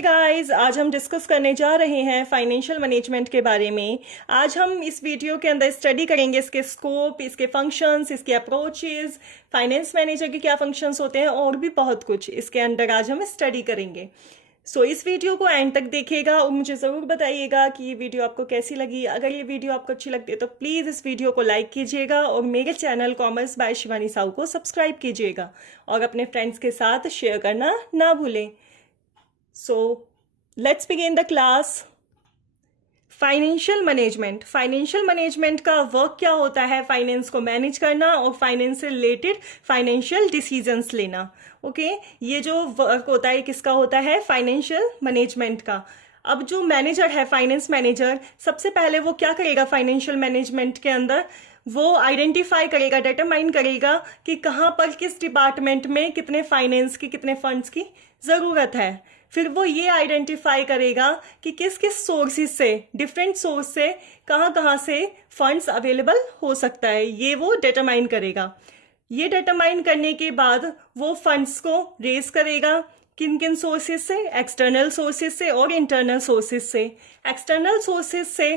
Hey guys, आज हम discuss करने जा रहे हैं फाइनेंशियल मैनेजमेंट के बारे में। आज हम इस वीडियो के अंदर स्टडी करेंगे इसके स्कोप, इसके फंक्शंस, इसके अप्रोचेस, फाइनेंस मैनेजर के क्या फंक्शंस होते हैं और भी बहुत कुछ इसके अंदर आज हम स्टडी करेंगे। सो इस वीडियो को एंड तक देखिएगा और मुझे ज़रूर बताइएगा कि ये वीडियो आपको कैसी लगी। अगर ये वीडियो आपको अच्छी लगती है तो प्लीज़ इस वीडियो को लाइक कीजिएगा और मेरे channel commerce by Shivani Sahu को सब्सक्राइब कीजिएगा और अपने फ्रेंड्स के साथ शेयर करना ना भूलें। So let's begin the class. Financial management. Financial management का वर्क क्या होता है? फाइनेंस को मैनेज करना और फाइनेंस से रिलेटेड फाइनेंशियल डिसीजंस लेना। ओके, ये जो वर्क होता है किसका होता है? फाइनेंशियल मैनेजमेंट का। अब जो मैनेजर है, फाइनेंस मैनेजर, सबसे पहले वो क्या करेगा फाइनेंशियल मैनेजमेंट के अंदर? वो आइडेंटिफाई करेगा, डिटरमाइन करेगा कि कहाँ पर किस डिपार्टमेंट में कितने फाइनेंस की, कितने फंड्स की ज़रूरत है। फिर वो ये आइडेंटिफाई करेगा कि किस किस सोर्सेज से, डिफरेंट सोर्स से कहाँ से फंड्स अवेलेबल हो सकता है, ये वो डिटरमाइन करेगा। ये डिटरमाइन करने के बाद वो फंड्स को रेज करेगा। किन किन सोर्सेज से? एक्सटर्नल सोर्सेज से और इंटरनल सोर्सेज से। एक्सटर्नल सोर्सेज से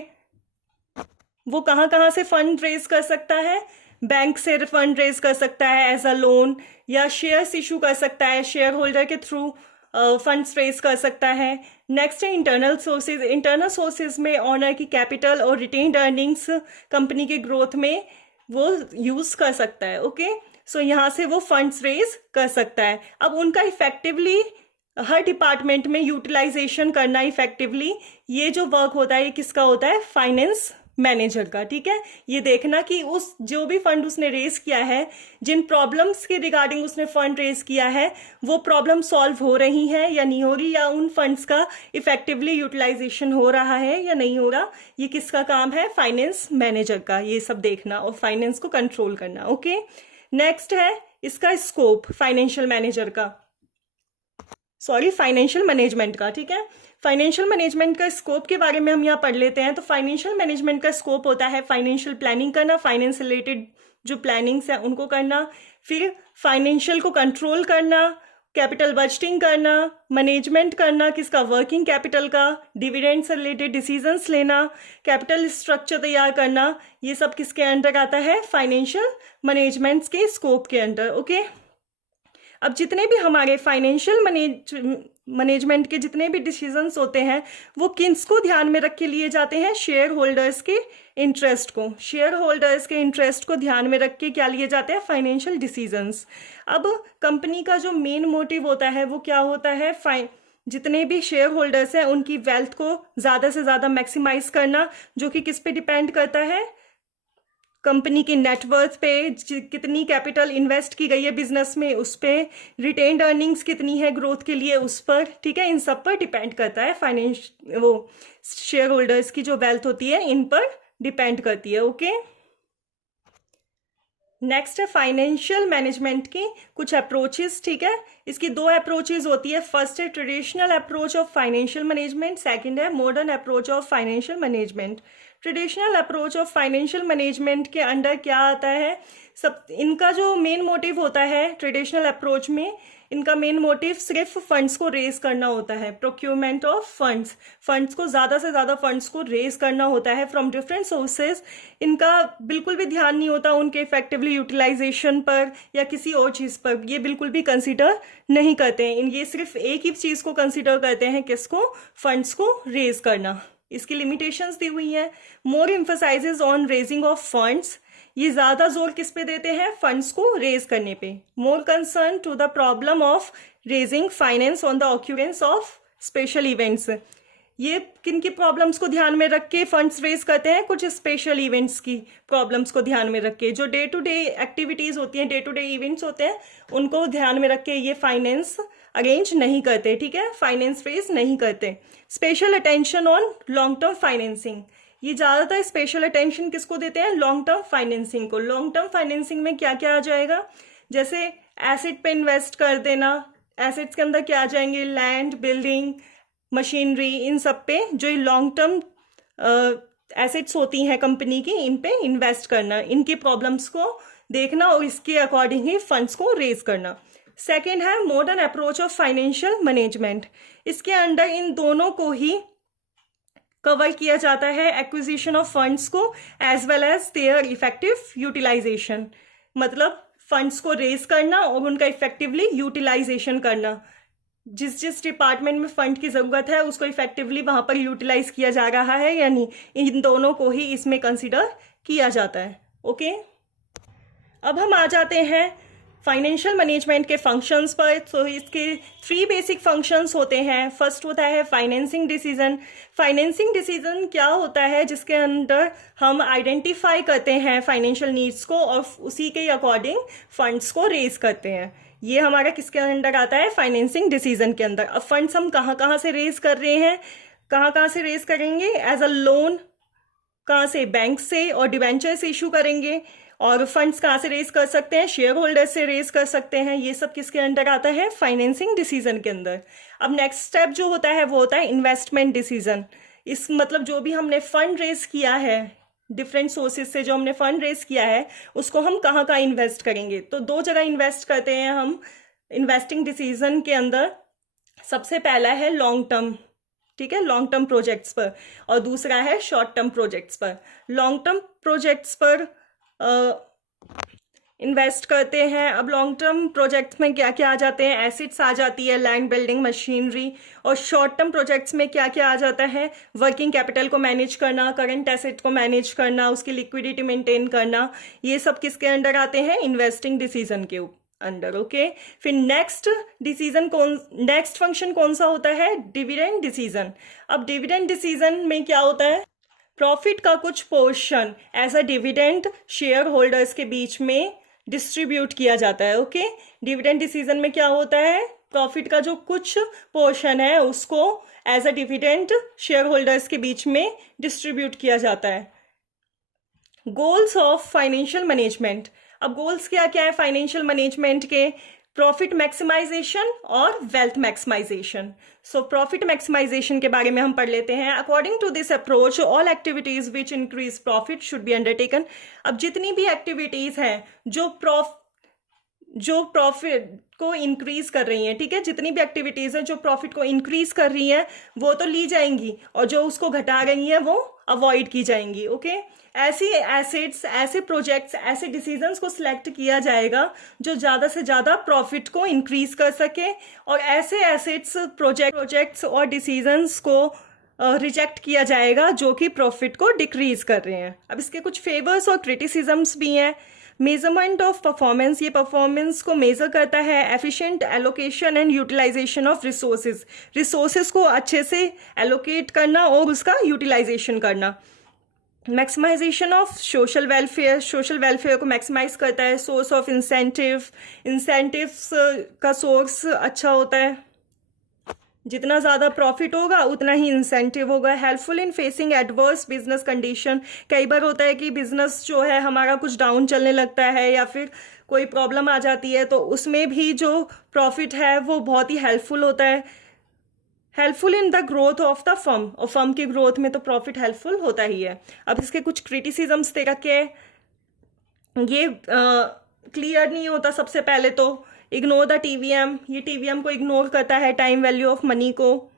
वो कहाँ से फंड रेज कर सकता है? बैंक से फंड रेज कर सकता है एज अ लोन, या शेयर्स इशू कर सकता है, शेयर होल्डर के थ्रू फंड्स रेज कर सकता है। नेक्स्ट है इंटरनल सोर्सेज। इंटरनल सोर्सेज में ऑनर की कैपिटल और रिटेन्ड अर्निंग्स कंपनी के ग्रोथ में वो यूज कर सकता है। ओके, सो यहाँ से वो फंड्स रेज कर सकता है। अब उनका इफेक्टिवली हर डिपार्टमेंट में यूटिलाइजेशन करना इफेक्टिवली, ये जो वर्क होता है ये किसका होता है? फाइनेंस मैनेजर का। ठीक है, ये देखना कि उस जो भी फंड उसने रेज किया है, जिन प्रॉब्लम्स के रिगार्डिंग उसने फंड रेज किया है, वो प्रॉब्लम सॉल्व हो रही है या नहीं हो रही, या उन फंड्स का इफेक्टिवली यूटिलाइजेशन हो रहा है या नहीं हो रहा। ये किसका काम है? फाइनेंस मैनेजर का, ये सब देखना और फाइनेंस को कंट्रोल करना। ओके, नेक्स्ट है इसका स्कोप, फाइनेंशियल मैनेजर का, सॉरी फाइनेंशियल मैनेजमेंट का। ठीक है, फाइनेंशियल मैनेजमेंट का स्कोप के बारे में हम यहाँ पढ़ लेते हैं। तो फाइनेंशियल मैनेजमेंट का स्कोप होता है फाइनेंशियल प्लानिंग करना, फाइनेंस रिलेटेड जो प्लानिंग्स है उनको करना, फिर फाइनेंशियल को कंट्रोल करना, कैपिटल बजटिंग करना, मैनेजमेंट करना किसका? वर्किंग कैपिटल का, डिविडेंड से रिलेटेड डिसीजंस लेना, कैपिटल स्ट्रक्चर तैयार करना, ये सब किसके अंडर आता है? फाइनेंशियल मैनेजमेंट के स्कोप के अंडर। ओके, अब जितने भी हमारे फाइनेंशियल मैनेजमेंट के जितने भी डिसीजंस होते हैं वो किसको ध्यान में रख के लिए जाते हैं? शेयर होल्डर्स के इंटरेस्ट को। शेयर होल्डर्स के इंटरेस्ट को ध्यान में रख के क्या लिए जाते हैं? Financial decisions. अब कंपनी का जो मेन मोटिव होता है वो क्या होता है? जितने भी शेयर होल्डर्स हैं उनकी वेल्थ को ज़्यादा से ज़्यादा मैक्सिमाइज करना, जो कि किस पे डिपेंड करता है? कंपनी की नेटवर्थ पे, कितनी कैपिटल इन्वेस्ट की गई है बिजनेस में उस पे, रिटेन्ड अर्निंग्स कितनी है ग्रोथ के लिए उस पर। ठीक है, इन सब पर डिपेंड करता है वो शेयर होल्डर्स की जो वेल्थ होती है इन पर डिपेंड करती है। ओके, नेक्स्ट है फाइनेंशियल मैनेजमेंट की कुछ अप्रोचेस। ठीक है, इसकी दो अप्रोचेस होती है। फर्स्ट है traditional approach of financial management, second है modern approach of financial management. Traditional approach of financial management के अंडर क्या आता है? सब इनका जो मेन मोटिव होता है ट्रेडिशनल अप्रोच में, इनका मेन मोटिव सिर्फ फंड्स को रेज करना होता है, प्रोक्योरमेंट ऑफ फंड्स। फंड्स को ज़्यादा से ज़्यादा फंड्स को रेज करना होता है फ्रॉम डिफरेंट सोर्सेज। इनका बिल्कुल भी ध्यान नहीं होता उनके इफेक्टिवली यूटिलाइजेशन पर या किसी और चीज़ पर, ये बिल्कुल भी कंसिडर नहीं करते हैं। ये सिर्फ एक ही चीज़ को कंसिडर करते हैं, किसको? फंड्स को रेज करना। इसकी लिमिटेशंस दी हुई हैं। More emphasises on raising of funds, ये ज्यादा जोर किस पे देते हैं? फंड्स को रेज करने पे। More concern to the problem of raising finance on the occurrence of special events, ये किन की प्रॉब्लम्स को ध्यान में रख के फंड्स रेज करते हैं? कुछ स्पेशल इवेंट्स की प्रॉब्लम्स को ध्यान में रख के, जो डे टू डे एक्टिविटीज होती हैं, डे टू डे इवेंट्स होते हैं, उनको ध्यान में रख के ये फाइनेंस अरेंज नहीं करते। ठीक है, फाइनेंस रेज नहीं करते। Special attention on long term financing, ये ज़्यादातर स्पेशल अटेंशन किसको देते हैं? लॉन्ग टर्म फाइनेंसिंग को। लॉन्ग टर्म फाइनेंसिंग में क्या क्या आ जाएगा? जैसे एसेट पे इन्वेस्ट कर देना, एसेट्स के अंदर क्या आ जाएंगे? लैंड, बिल्डिंग, मशीनरी, इन सब पे जो लॉन्ग टर्म एसेट्स होती हैं कंपनी की, इन पे इन्वेस्ट करना, इनकी प्रॉब्लम्स को देखना और इसके अकॉर्डिंग ही फंड्स को रेज करना। सेकेंड है modern approach of financial management. इसके अंडर इन दोनों को ही कवर किया जाता है, एक्विजिशन ऑफ फंड्स को as well as their effective utilisation, मतलब फंड्स को रेज करना और उनका इफेक्टिवली यूटिलाइजेशन करना। जिस जिस डिपार्टमेंट में फंड की ज़रूरत है उसको इफेक्टिवली वहाँ पर यूटिलाइज किया जा रहा है या नहीं, इन दोनों को ही इसमें कंसिडर किया जाता है। ओके, अब हम आ जाते हैं फाइनेंशियल मैनेजमेंट के फंक्शंस पर। तो इसके 3 बेसिक फंक्शंस होते हैं। फर्स्ट होता है फाइनेंसिंग डिसीजन। फाइनेंसिंग डिसीजन क्या होता है, जिसके अंदर हम आइडेंटिफाई करते हैं फाइनेंशियल नीड्स को और उसी के अकॉर्डिंग फंड्स को रेज करते हैं। ये हमारा किसके अंडर आता है, फाइनेंसिंग डिसीजन के अंदर। अब फंड्स हम कहाँ कहाँ से रेज कर रहे हैं, कहाँ कहाँ से रेज करेंगे, एज अ लोन कहाँ से, बैंक से और डिवेंचर से इशू करेंगे। और फंड्स कहाँ से रेज कर सकते हैं, शेयर होल्डर से रेज कर सकते हैं। ये सब किसके अंडर आता है, फाइनेंसिंग डिसीजन के अंदर। अब नेक्स्ट स्टेप जो होता है वो होता है इन्वेस्टमेंट डिसीजन। इस मतलब जो भी हमने फंड रेज किया है, डिफरेंट सोर्सेज से जो हमने फंड रेज किया है, उसको हम कहाँ कहाँ इन्वेस्ट करेंगे। तो 2 जगह इन्वेस्ट करते हैं हम इन्वेस्टिंग डिसीजन के अंदर। सबसे पहला है लॉन्ग टर्म, ठीक है, लॉन्ग टर्म प्रोजेक्ट्स पर, और दूसरा है शॉर्ट टर्म प्रोजेक्ट्स पर। लॉन्ग टर्म प्रोजेक्ट्स पर इन्वेस्ट करते हैं। अब लॉन्ग टर्म प्रोजेक्ट्स में क्या क्या आ जाते हैं, एसिड्स आ जाती है, लैंड, बिल्डिंग, मशीनरी। और शॉर्ट टर्म प्रोजेक्ट्स में क्या क्या आ जाता है, वर्किंग कैपिटल को मैनेज करना, करंट एसेट को मैनेज करना, उसकी लिक्विडिटी मेंटेन करना। ये सब किसके अंडर आते हैं, इन्वेस्टिंग डिसीजन के अंडर। ओके, फिर नेक्स्ट फंक्शन कौन सा होता है, डिविडेंड डिसीजन। अब डिविडेंड डिसीजन में क्या होता है, प्रॉफिट का कुछ portion as a dividend share holders के बीच में डिस्ट्रीब्यूट किया जाता है। ओके, डिविडेंड डिसीजन में क्या होता है, प्रॉफिट का जो कुछ पोर्शन है उसको as a dividend share holders के बीच में डिस्ट्रीब्यूट किया जाता है। Goals of financial management. अब गोल्स क्या क्या है फाइनेंशियल मैनेजमेंट के, प्रॉफिट मैक्सिमाइजेशन और wealth maximisation. So profit maximisation के बारे में हम पढ़ लेते हैं। According to this approach all activities which increase profit should be undertaken. अब जितनी भी एक्टिविटीज हैं जो प्रॉफिट को इंक्रीज कर रही हैं, ठीक है, जितनी भी एक्टिविटीज हैं जो प्रॉफिट को इंक्रीज कर रही हैं वो तो ली जाएंगी, और जो उसको घटा रही हैं वो अवॉइड की जाएंगी। ओके, ऐसी एसेट्स, ऐसे प्रोजेक्ट्स, ऐसे डिसीजंस को सिलेक्ट किया जाएगा जो ज़्यादा से ज़्यादा प्रॉफिट को इंक्रीज कर सके, और ऐसे एसेट्स, प्रोजेक्ट्स और डिसीजंस को रिजेक्ट किया जाएगा जो कि प्रॉफिट को डिक्रीज कर रहे हैं। अब इसके कुछ फेवर्स और क्रिटिसिजम्स भी हैं। मेजरमेंट ऑफ परफॉर्मेंस, ये परफॉर्मेंस को मेजर करता है। Efficient allocation and utilisation of resources को अच्छे से एलोकेट करना और उसका यूटिलाइजेशन करना। मैक्सिमाइजेशन ऑफ सोशल वेलफेयर को मैक्सिमाइज करता है। सोर्स ऑफ इंसेंटिव्स का सोर्स अच्छा होता है, जितना ज़्यादा प्रॉफिट होगा उतना ही इंसेंटिव होगा। Helpful in facing adverse business condition, कई बार होता है कि बिजनेस जो है हमारा कुछ डाउन चलने लगता है या फिर कोई प्रॉब्लम आ जाती है, तो उसमें भी जो प्रॉफिट है वो बहुत ही हेल्पफुल होता है। Helpful in the growth of the firm, और फर्म की ग्रोथ में तो प्रॉफिट हेल्पफुल होता ही है। अब इसके कुछ क्रिटिसिजम्स दे रखे, ये क्लियर नहीं होता। सबसे पहले तो इग्नोर द टीवीएम, ये टीवीएम को इग्नोर करता है, टाइम वैल्यू ऑफ मनी को।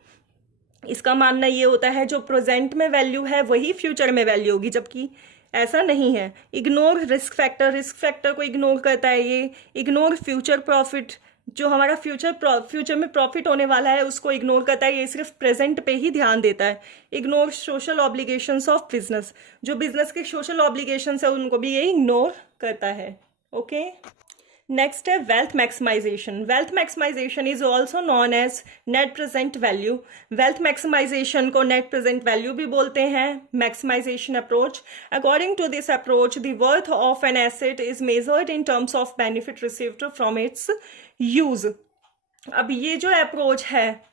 इसका मानना ये होता है जो प्रेजेंट में वैल्यू है वही फ्यूचर में वैल्यू होगी, जबकि ऐसा नहीं है। इग्नोर रिस्क फैक्टर को इग्नोर करता है ये। इग्नोर फ्यूचर प्रॉफिट, जो हमारा फ्यूचर में प्रॉफिट होने वाला है उसको इग्नोर करता है, ये सिर्फ प्रेजेंट पे ही ध्यान देता है। Ignore social obligations of business, जो बिजनेस के सोशल ऑब्लिगेशंस है उनको भी ये इग्नोर करता है। ओके, नेक्स्ट है wealth maximisation. Wealth maximisation is also known as net present value. Wealth maximisation को नेट प्रेजेंट वैल्यू भी बोलते हैं। Maximisation approach, according to this approach the worth of an asset is measured in terms of benefit received from its use. अब ये जो approach है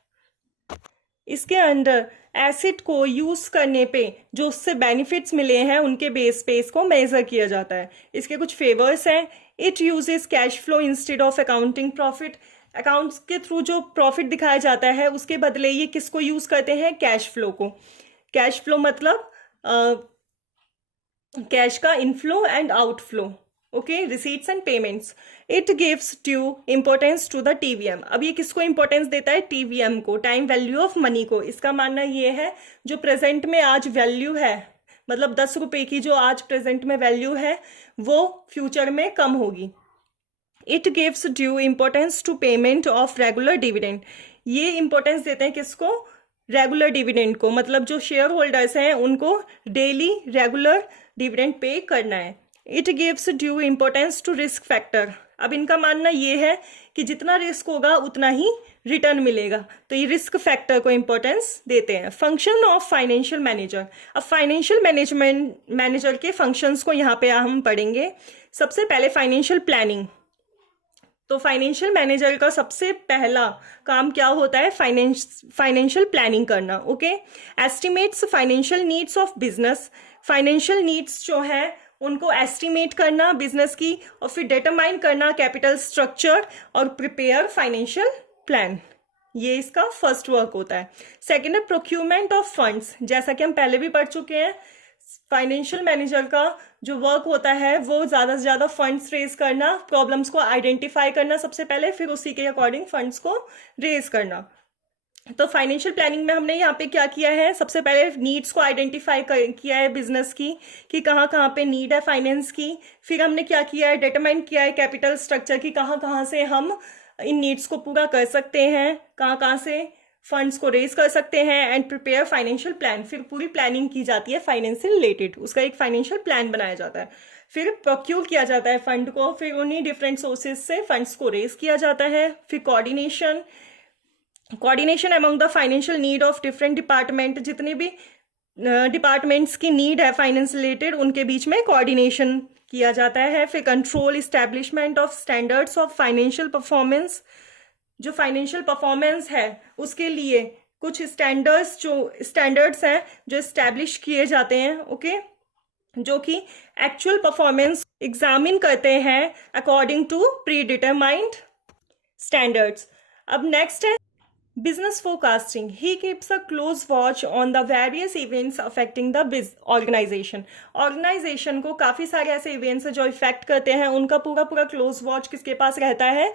इसके अंदर एसिड को यूज करने पे जो उससे बेनिफिट्स मिले हैं उनके बेस पे इसको मेजर किया जाता है। इसके कुछ फेवर्स हैं। It uses cash flow instead of accounting profit. Accounts के थ्रू जो प्रॉफिट दिखाया जाता है उसके बदले ये किसको यूज करते हैं, कैश फ्लो को। कैश फ्लो मतलब कैश का inflow and outflow, okay, receipts and payments. It gives due importance to the TVM. अब ये किसको इंपॉर्टेंस देता है? टीवीएम को, टाइम वैल्यू ऑफ मनी को। इसका मानना ये है जो प्रेजेंट में आज वैल्यू है, मतलब 10 रुपए की जो आज प्रेजेंट में वैल्यू है वो फ्यूचर में कम होगी। It gives due importance to payment of regular dividend. ये इंपॉर्टेंस देते हैं किसको? रेगुलर डिविडेंड को, मतलब जो शेयर होल्डर्स हैं उनको डेली रेगुलर डिविडेंड पे करना है। It gives due importance to risk factor. अब इनका मानना ये है कि जितना रिस्क होगा उतना ही रिटर्न मिलेगा, तो ये रिस्क फैक्टर को इंपॉर्टेंस देते हैं। Function of financial manager. अब फाइनेंशियल मैनेजर के फंक्शंस को यहाँ पे हम पढ़ेंगे। सबसे पहले फाइनेंशियल प्लानिंग। तो फाइनेंशियल मैनेजर का सबसे पहला काम क्या होता है? फाइनेंशियल प्लानिंग करना। Okay, estimates financial needs of business. Financial needs जो है उनको एस्टिमेट करना बिजनेस की, और फिर डिटरमाइन करना कैपिटल स्ट्रक्चर, और प्रिपेयर फाइनेंशियल प्लान। ये इसका फर्स्ट वर्क होता है। सेकेंड है प्रोक्यूरमेंट ऑफ फंड्स। जैसा कि हम पहले भी पढ़ चुके हैं, फाइनेंशियल मैनेजर का जो वर्क होता है वो ज़्यादा से ज़्यादा फंड्स रेज करना, प्रॉब्लम्स को आइडेंटिफाई करना सबसे पहले, फिर उसी के अकॉर्डिंग फंड्स को रेज करना। तो फाइनेंशियल प्लानिंग में हमने यहाँ पे क्या किया है? सबसे पहले नीड्स को आइडेंटिफाई किया है बिजनेस की, कि कहाँ कहाँ पे नीड है फाइनेंस की। फिर हमने क्या किया है? डिटरमाइन किया है कैपिटल स्ट्रक्चर की, कहाँ कहाँ से हम इन नीड्स को पूरा कर सकते हैं, कहाँ कहाँ से फंड्स को रेज कर सकते हैं। And prepare financial plan. फिर पूरी प्लानिंग की जाती है फाइनेंस से रिलेटेड, उसका एक फाइनेंशियल प्लान बनाया जाता है। फिर प्रोक्यूर किया जाता है फंड को, फिर उन्हीं डिफरेंट सोर्सेज से फंड्स को रेज किया जाता है। फिर coordination among the financial need of different department. जितने भी डिपार्टमेंट्स की नीड है फाइनेंस रिलेटेड, उनके बीच में कोऑर्डिनेशन किया जाता है। फिर control establishment of standards of financial performance. जो फाइनेंशियल परफॉर्मेंस है उसके लिए कुछ स्टैंडर्ड्स हैं जो इस्टेब्लिश किए जाते हैं। ओके, जो कि एक्चुअल परफॉर्मेंस एग्जामिन करते हैं according to predetermined standards. अब नेक्स्ट है business forecasting. He keeps a close watch on the various events affecting the organisation. Organisation को काफ़ी सारे ऐसे इवेंट्स जो इफेक्ट करते हैं, उनका पूरा पूरा क्लोज वॉच किसके पास रहता है?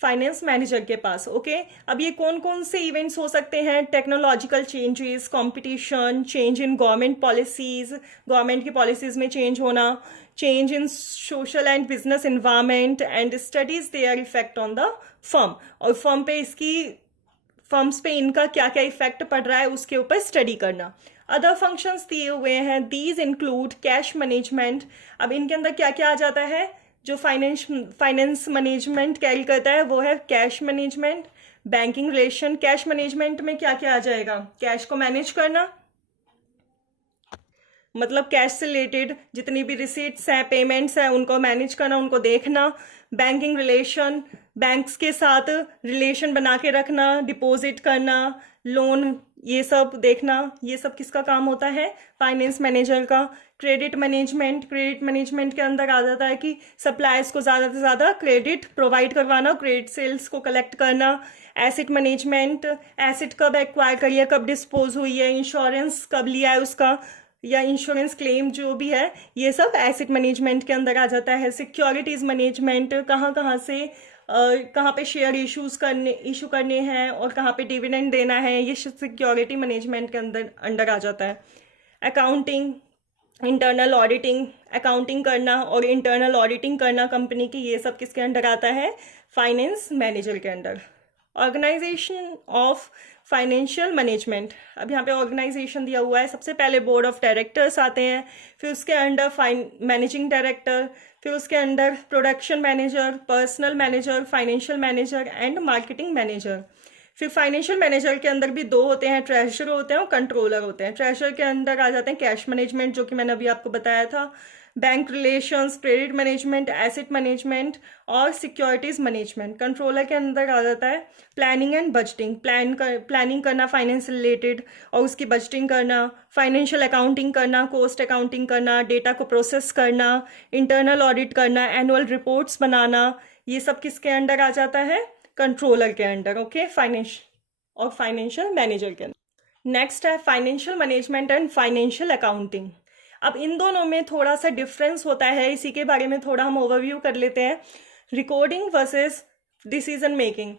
फाइनेंस मैनेजर के पास। ओके, अब ये कौन कौन से इवेंट्स हो सकते हैं? Technological changes, competition, change in government policies, government की पॉलिसीज में चेंज होना, change in social and business environment, and studies their effect on the firm. और फर्म्स पे इनका क्या क्या इफेक्ट पड़ रहा है उसके ऊपर स्टडी करना। अदर फंक्शंस दिए हुए हैं। These include cash management. अब इनके अंदर क्या क्या आ जाता है? जो फाइनेंस मैनेजमेंट कैरी करता है वो है cash management, banking relation. Cash management में क्या क्या आ जाएगा? कैश को मैनेज करना, मतलब कैश से रिलेटेड जितनी भी रिसीट्स हैं, पेमेंट्स हैं, उनको मैनेज करना, उनको देखना। बैंकिंग रिलेशन, बैंक्स के साथ रिलेशन बना के रखना, डिपॉजिट करना, लोन, ये सब देखना। ये सब किसका काम होता है? फाइनेंस मैनेजर का। क्रेडिट मैनेजमेंट के अंदर आ जाता है कि सप्लायर्स को ज़्यादा से ज़्यादा क्रेडिट प्रोवाइड करवाना, क्रेडिट सेल्स को कलेक्ट करना। एसेट मैनेजमेंट, एसेट कब एक्वायर करी है, कब डिस्पोज हुई है, इंश्योरेंस कब लिया है उसका, या इंश्योरेंस क्लेम जो भी है, ये सब एसेट मैनेजमेंट के अंदर आ जाता है। सिक्योरिटीज़ मैनेजमेंट, कहाँ पे शेयर इशू करने हैं और कहाँ पे डिविडेंड देना है, ये सिक्योरिटी मैनेजमेंट के अंडर आ जाता है। अकाउंटिंग, इंटरनल ऑडिटिंग, अकाउंटिंग करना और इंटरनल ऑडिटिंग करना कंपनी की, ये सब किसके अंडर आता है? फाइनेंस मैनेजर के under. Organisation of financial management. अब यहाँ पे ऑर्गेनाइजेशन दिया हुआ है। सबसे पहले बोर्ड ऑफ डायरेक्टर्स आते हैं, फिर उसके अंडर मैनेजिंग डायरेक्टर, फिर उसके under production manager, personal manager, financial manager and marketing manager. फिर फाइनेंशियल मैनेजर के अंदर भी दो होते हैं, ट्रेजरर होते हैं और कंट्रोलर होते हैं। ट्रेजरर के अंदर आ जाते हैं कैश मैनेजमेंट, जो कि मैंने अभी आपको बताया था, bank relations, credit management, asset management और सिक्योरिटीज मैनेजमेंट। कंट्रोलर के अंदर आ जाता है प्लानिंग एंड बजटिंग, प्लानिंग करना फाइनेंस रिलेटेड और उसकी बजटिंग करना, फाइनेंशियल अकाउंटिंग करना, कॉस्ट अकाउंटिंग करना, डेटा को प्रोसेस करना, इंटरनल ऑडिट करना, एनुअल रिपोर्ट्स बनाना। ये सब किसके अंडर आ जाता है? कंट्रोलर के अंडर। ओके, फाइनेंशियल मैनेजर के अंदर। नेक्स्ट है financial management and financial accounting. अब इन दोनों में थोड़ा सा डिफरेंस होता है, इसी के बारे में थोड़ा हम ओवरव्यू कर लेते हैं। Recording versus decision making.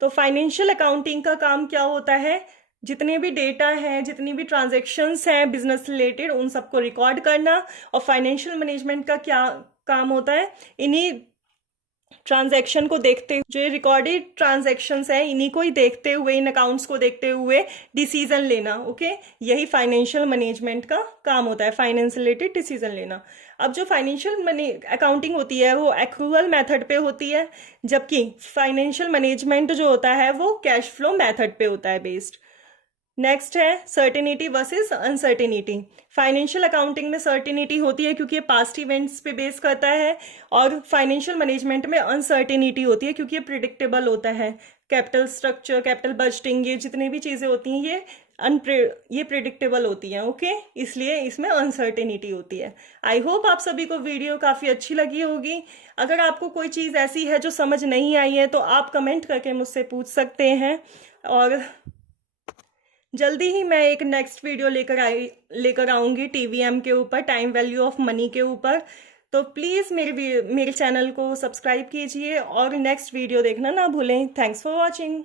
तो फाइनेंशियल अकाउंटिंग का काम क्या होता है, जितने भी डेटा हैं, जितनी भी ट्रांजैक्शंस हैं बिजनेस रिलेटेड, उन सबको रिकॉर्ड करना। और फाइनेंशियल मैनेजमेंट का क्या काम होता है, इन्हीं ट्रांजैक्शन को देखते, जो रिकॉर्डेड ट्रांजैक्शंस हैं इन्हीं को ही देखते हुए, इन अकाउंट्स को देखते हुए डिसीजन लेना। ओके, यही फाइनेंशियल मैनेजमेंट का काम होता है, फाइनेंस रिलेटेड डिसीजन लेना। अब जो फाइनेंशियल मनी अकाउंटिंग होती है वो एक्रूअल मेथड पे होती है, जबकि फाइनेंशियल मैनेजमेंट जो होता है वो कैश फ्लो मेथड पे होता है बेस्ड। नेक्स्ट है certainty versus uncertainty. Financial accounting में सर्टेनिटी होती है क्योंकि ये पास्ट इवेंट्स पे बेस करता है, और फाइनेंशियल मैनेजमेंट में अनसर्टेनिटी होती है क्योंकि ये प्रिडिक्टेबल होता है। कैपिटल स्ट्रक्चर, कैपिटल बजटिंग, ये जितनी भी चीज़ें होती हैं ये प्रिडिक्टेबल होती हैं। ओके, इसलिए इसमें अनसर्टेनिटी होती है। आई होप आप सभी को वीडियो काफ़ी अच्छी लगी होगी। अगर आपको कोई चीज़ ऐसी है जो समझ नहीं आई है तो आप कमेंट करके मुझसे पूछ सकते हैं, और जल्दी ही मैं एक नेक्स्ट वीडियो लेकर आऊँगी टीवीएम के ऊपर, टाइम वैल्यू ऑफ मनी के ऊपर। तो प्लीज़ मेरे चैनल को सब्सक्राइब कीजिए और नेक्स्ट वीडियो देखना ना भूलें। Thanks for watching.